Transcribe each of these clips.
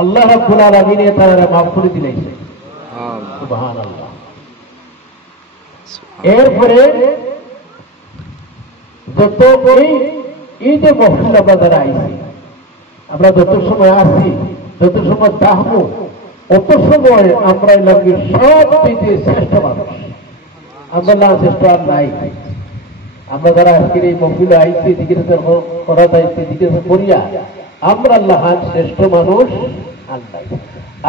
আল্লাহ রাব্বুল আলামিন তারা মাফ করে দিলেছে। সুবহানাল্লাহ। এরপরে যত এই যে মহফিল আমরা যারা আইছি, আমরা যত সময় আসি, যত সময় থাকবো, অত সময় আমরা লাগে সব থেকে শ্রেষ্ঠ মানুষ। আমরা না শ্রেষ্ঠ আর নাই। আমরা যারা আজকের এই মহফিলে আইছি, দিকে করা যাইছে, দিকে করিয়া আমরা আল্লাহ শ্রেষ্ঠ মানুষ আল্লাহ।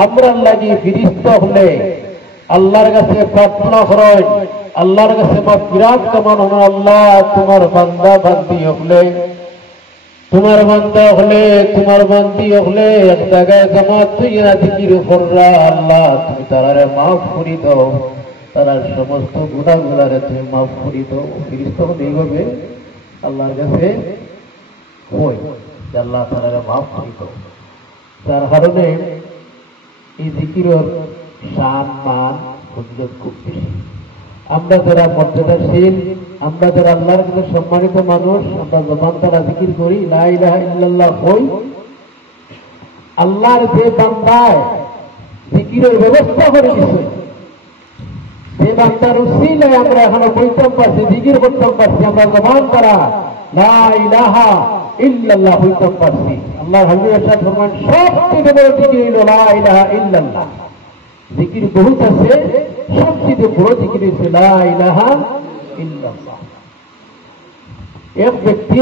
আমরা লাগি ফিরিস্তা হলে আল্লাহর কাছে প্রার্থনা করেন, আল্লাহর কাছে মাগফিরাত কামনা, আল্লাহ তোমার বান্দা বান্দি হলে, তোমার বান্দা হলে, তোমার বান্দি হলে এক জায়গায় জামাত হইয়া জিকির কররা, আল্লাহ তুমি তারারে মাফ করে দাও, তারার সমস্ত গুনাহগুলারে তুমি মাফ করে দাও। ফিরিস্তা হলে এইভাবে আল্লাহর কাছে কই যে আল্লাহ তারারে মাফ করে দাও। যার কারণে এই জিকিরের শান মান ফজিলত খুব বেশি। আমরা যারা মর্যাদাশীল, আমরা যারা আল্লাহর কাছে সম্মানিত মানুষ, আমরা জবান দ্বারা জিকির করি, লা ইলাহা ইল্লাল্লাহ কই, আল্লাহর যে বান্দায় জিকিরের ব্যবস্থা করে দিয়েছে, যে বান্দার উসিলায় আমরা এখনো বলতাম পারছি, জিকির করতাম পারছি, আমরা জবান দ্বারা লা ইলাহা ইল্লাল্লাহ হইতাম পারছি। আল্লাহর হাবিব ইরশাদ ফরমান, সবথেকে বড় জিকির হইল লা ইলাহা ইল্লাল্লাহ। জিকির বহুত আছে, সবচেয়ে বড় জিকির হচ্ছে লা ইলাহা ইল্লাল্লাহ। এক ব্যক্তি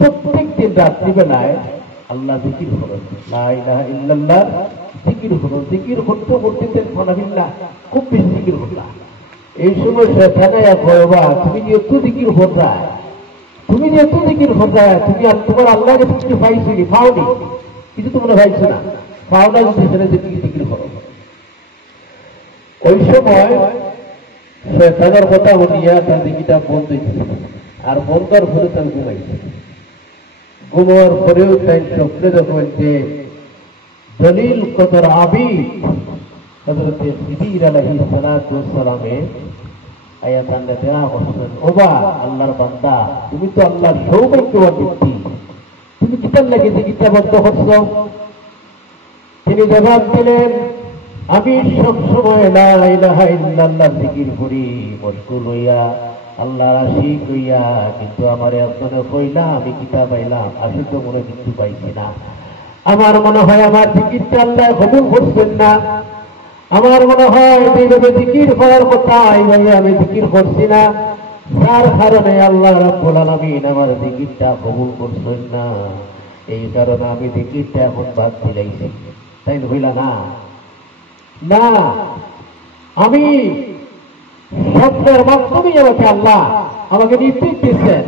প্রত্যেক দিন রাত্রিবেলায় আল্লাহ জিকির করুন, লা ইলাহা ইল্লাল্লাহ জিকির করুন। জিকির করতে করতে সুবহানাল্লাহ খুব বেশি জিকির করলাম। এই সময় শয়তানে কয়বা, তুমি যে এত জিকির কররা, তুমি যে এত জিকির কররা, তুমি তোমার আল্লাহকে কিছু পাইছো কি? পাওনি, কিছু তোমরা পাইছো না, পাওনা যদি সেটা জিকির করো। ওই সময় শয়তানের কথা শুনিয়া তার জিকিরটা বন্ধ হয়েছে, আর বন্ধর ফলে তার ঘুমাইছে। ঘুমার পরেও তাই স্বপ্নে যখন যে দলিল কদর আবিদ হযরত খিদির আলাইহিস সালাতু ওয়াস সালামে আয়াত আল্লাহ দেয়া করছেন, ওবা আল্লাহর বান্দা, তুমি তো আল্লাহর সৌভাগ্যবান ব্যক্তি, তুমি কিতার লাগে জিকিরটা বন্ধ করছো? তিনি জবাব দিলেন, আমি সবসময় লা ইলাহা ইল্লাল্লাহ জিকির করি মশগুল হইয়া, আল্লাহর আশিক হইয়া, কিন্তু আমার একজনে কইলা আমি কিতাব পাইলাম, আমি তো মনে কিছু পাইছি না। আমার মনে হয় আমার জিকিরটা আল্লাহ কবুল করছেন না। আমার মনে হয় যেভাবে জিকির করার কথা এইভাবে আমি জিকির করছি না, যার কারণে আল্লাহ রাব্বুল আলামিন আমার জিকিরটা কবুল করছেন না। এই কারণে আমি জিকিরটা এখন বাদ দিলাইছি। তাই হইলা না? না, আমি শব্দের মাধ্যমেই আমাকে আল্লাহ আমাকে নির্দেশ দিচ্ছেন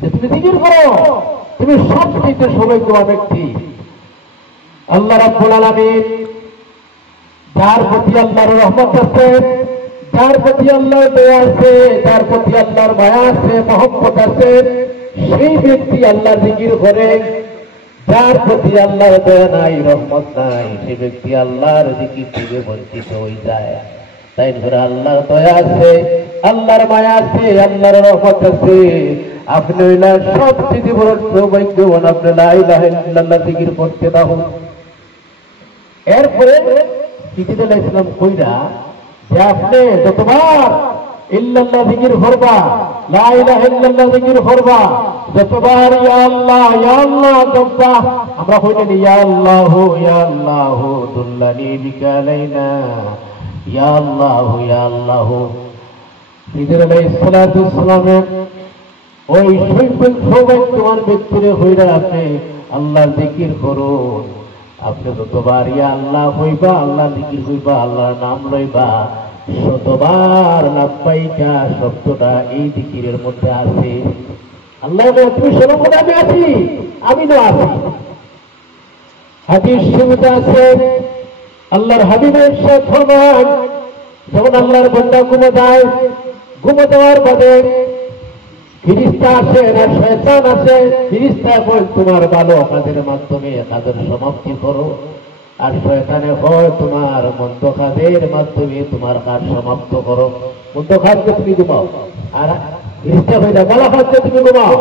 যে তুমি জিকির করো, তুমি সবচেয়ে সৌভাগ্যবান ব্যক্তি। আল্লাহ রাব্বুল আলামিন যার প্রতি আল্লাহর রহমত আছে, যার প্রতি আল্লাহর দয়া আছে, যার প্রতি আল্লাহর মায়া আছে, মহব্বত আছে, সেই ব্যক্তি আল্লাহ জিকির করে। যার প্রতি আল্লাহর দয়া নাই, রহমত নাই, সেই ব্যক্তি আল্লাহর জিকির থেকে বঞ্চিত হয়ে যায়। তাই ধরে আল্লাহর দয়া আছে, আল্লাহর মায়া আছে, আল্লাহর রহমত আছে, আপনি হইলেন সবচেয়ে বড় সৌভাগ্যবান, আপনি লা ইলাহা ইল্লাল্লাহ জিকির করতে দাও। এরপরে খিদির আলাইহিস সালাম কইরা যে আপনি যতবার ইল্লাল্লাহ জিকির করবা, লা ইলাহা ইল্লাল্লাহ জিকির করবা, যতবার ইয়া আল্লাহ করবা, আমরা কইলেন ইয়া আল্লাহ দুল্লানি বিকা আলাইনা, ইয়া আল্লাহ। খিদির আলাইহিস সালামের ওই সৌভাগ্যবান ব্যক্তিরে হইরা আপনি আল্লাহ জিকির করুন। আপনি যতবার ইয়া আল্লাহ হইবা, আল্লাহ জিকির হইবা, আল্লাহর নাম লইবা, শতবার লাব্বাইকা শব্দটা এই জিকিরের মধ্যে আছে। আল্লাহ তুমি সর্বদা আমি আছি, আমি না আছি। হাদিস শুনতে আছে, আল্লাহর হাবিবের সাথে ফরমান, যখন আল্লাহর বান্দা ঘুমে যায়, ঘুমে যাওয়ার বাদে ফিরিস্তা আসে না শয়তান আসে, ফিরিস্তা কয় তোমার ভালো কাজের মাধ্যমে কাজের সমাপ্তি করো, আর শয়তানে হয় তোমার মন্দ কাজের মাধ্যমে তোমার কাজ সমাপ্ত করো। মন্দ কাজকে তুমি ঘুমাও, আর ফিরিস্তা কইরা ভালো কাজকে তুমি ঘুমাও।